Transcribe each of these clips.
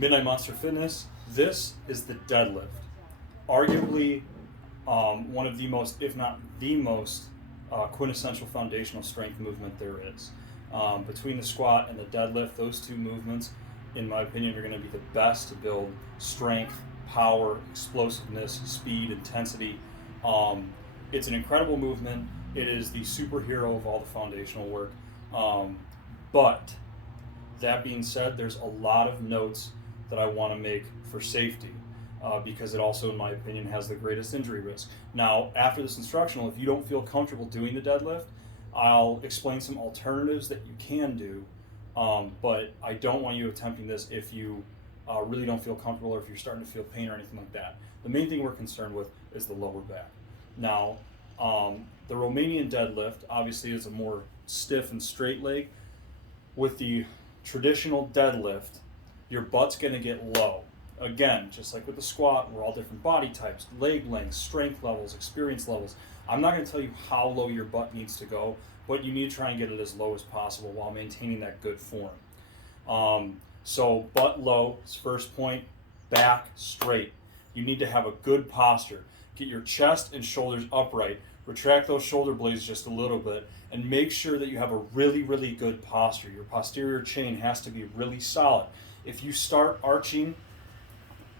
Midnight Monster Fitness. This is the deadlift. Arguably one of the most, if not the most, quintessential foundational strength movement there is. Between the squat and the deadlift, those two movements, in my opinion, are going to be the best to build strength, power, explosiveness, speed, intensity. It's an incredible movement. It is the superhero of all the foundational work. But that being said, there's a lot of notes that I want to make for safety because it also, in my opinion, has the greatest injury risk. Now, after this instructional, if you don't feel comfortable doing the deadlift, I'll explain some alternatives that you can do, but I don't want you attempting this if you really don't feel comfortable or if you're starting to feel pain or anything like that. The main thing we're concerned with is the lower back. Now, the Romanian deadlift obviously is a more stiff and straight leg. With the traditional deadlift, your butt's going to get low. Again, just like with the squat, we're all different body types, leg lengths, strength levels, experience levels. I'm not going to tell you how low your butt needs to go, but you need to try and get it as low as possible while maintaining that good form. So butt low is first point, back straight. You need to have a good posture. Get your chest and shoulders upright. Retract those shoulder blades just a little bit and make sure that you have a really, really good posture. Your posterior chain has to be really solid. If you start arching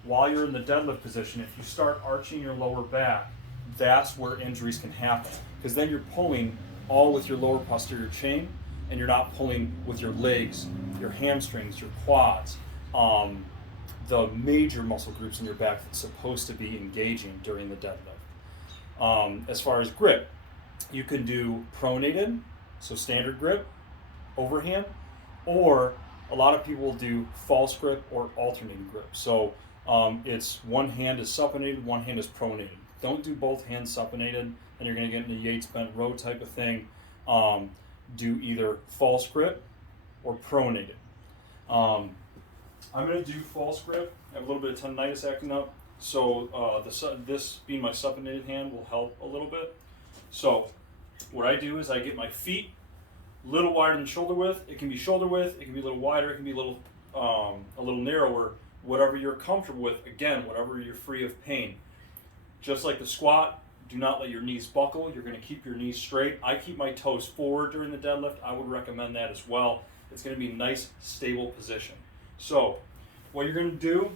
while you're in the deadlift position, if you start arching your lower back, that's where injuries can happen, because then you're pulling all with your lower posterior chain and you're not pulling with your legs, your hamstrings, your quads, the major muscle groups in your back that's supposed to be engaging during the deadlift. As far as grip, you can do pronated, so standard grip, overhand, or a lot of people will do false grip or alternating grip. So it's one hand is supinated, one hand is pronated. Don't do both hands supinated, and you're going to get into Yates bent row type of thing. Do either false grip or pronated. I'm going to do false grip. I have a little bit of tendonitis acting up, so this being my supinated hand will help a little bit. So what I do is I get my feet a little wider than shoulder width. It can be shoulder width, it can be a little wider, it can be a little narrower, whatever you're comfortable with. Again, whatever you're free of pain. Just like the squat, do not let your knees buckle. You're going to keep your knees straight. I keep my toes forward during the deadlift. I would recommend that as well. It's going to be a nice, stable position. So what you're going to do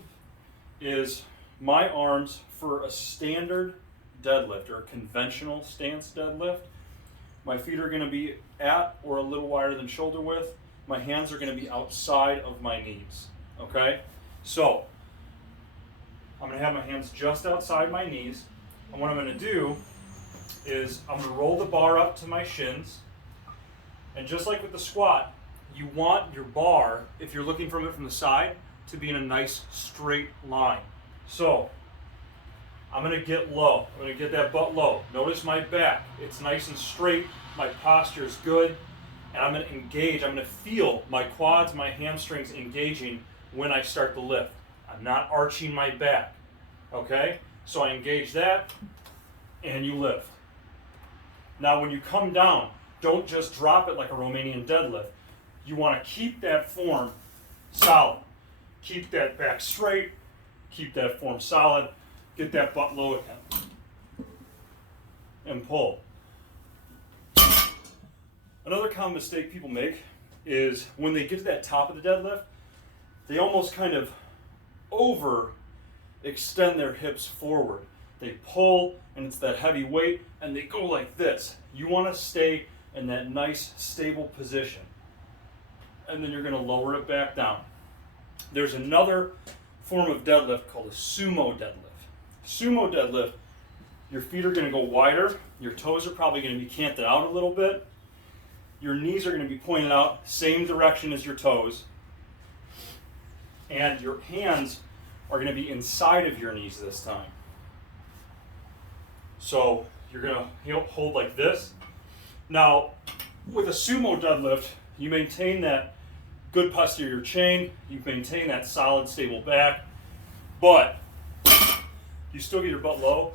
is my arms for a standard deadlift or a conventional stance deadlift, my feet are going to be at or a little wider than shoulder width. My hands are going to be outside of my knees. Okay? So I'm going to have my hands just outside my knees, and what I'm going to do is I'm going to roll the bar up to my shins, and just like with the squat, you want your bar, if you're looking from it from the side, to be in a nice straight line. So I'm going to get low. I'm going to get that butt low. Notice my back. It's nice and straight. My posture is good, and I'm going to engage. I'm going to feel my quads, my hamstrings engaging when I start the lift. I'm not arching my back, okay? So I engage that, and you lift. Now when you come down, don't just drop it like a Romanian deadlift. You want to keep that form solid. Keep that back straight, keep that form solid, get that butt low again, and pull. Another common mistake people make is when they get to that top of the deadlift, they almost kind of extend their hips forward. They pull, and it's that heavy weight, and they go like this. You want to stay in that nice, stable position. And then you're going to lower it back down. There's another form of deadlift called a sumo deadlift. Sumo deadlift, your feet are going to go wider. Your toes are probably going to be canted out a little bit. Your knees are going to be pointed out, same direction as your toes. And your hands are going to be inside of your knees this time. So you're going to hold like this. Now, with a sumo deadlift, you maintain that good posterior chain, you maintain that solid, stable back, but you still get your butt low.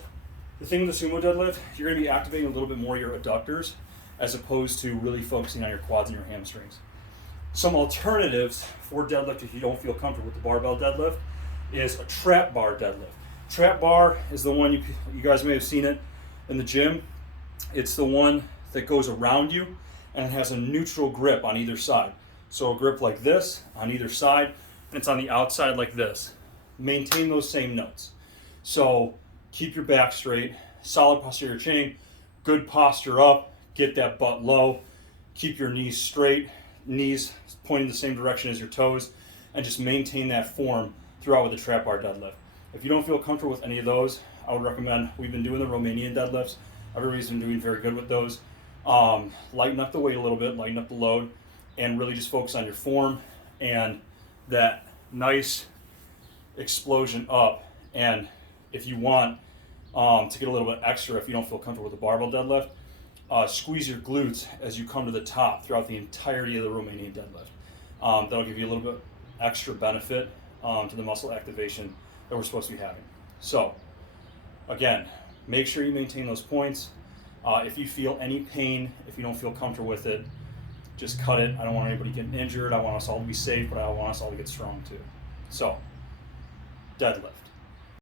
The thing with the sumo deadlift, you're going to be activating a little bit more your adductors as opposed to really focusing on your quads and your hamstrings. Some alternatives for deadlift if you don't feel comfortable with the barbell deadlift is a trap bar deadlift. Trap bar is the one you guys may have seen it in the gym. It's the one that goes around you and it has a neutral grip on either side. So a grip like this on either side, and it's on the outside like this. Maintain those same notes. So keep your back straight, solid posterior chain, good posture up, get that butt low, keep your knees straight, knees pointing the same direction as your toes, and just maintain that form throughout with the trap bar deadlift. If you don't feel comfortable with any of those, I would recommend, we've been doing the Romanian deadlifts. Everybody's been doing very good with those. Lighten up the weight a little bit, lighten up the load, and really just focus on your form and that nice explosion up. And if you want to get a little bit extra, if you don't feel comfortable with the barbell deadlift, squeeze your glutes as you come to the top throughout the entirety of the Romanian deadlift. That'll give you a little bit extra benefit to the muscle activation that we're supposed to be having. So again, make sure you maintain those points. If you feel any pain, if you don't feel comfortable with it, just cut it. I don't want anybody getting injured. I want us all to be safe, but I want us all to get strong too. So, deadlift.